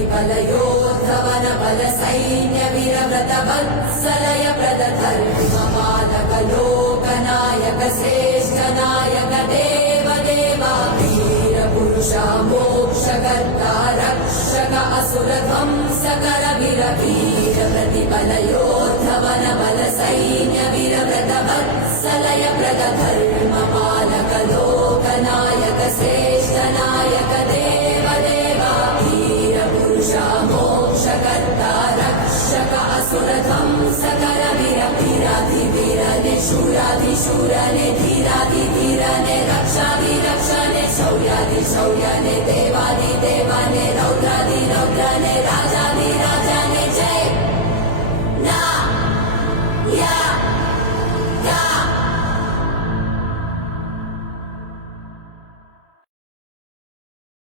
प्रतिफलयोद्धवन बल सैन्य वीरव्रत वत्सलय प्रदधर्म पालक लोकनायक श्रेष्ठ नायक देव देवा वीर पुरुष मोक्षकर्ता रक्षक असुर ध्वंसकर वीर वीर प्रतिफलयोद्धवन बल सैन्य वीरव्रत वत्सलय प्रदधर्म पालक लोकनायक श्रेष्ठ नायक देव देवा वीर पुरुष मोक्षकर्ता रक्षक असुर ध्वंसकर वीर वीराधिवीर निशूराधिशूर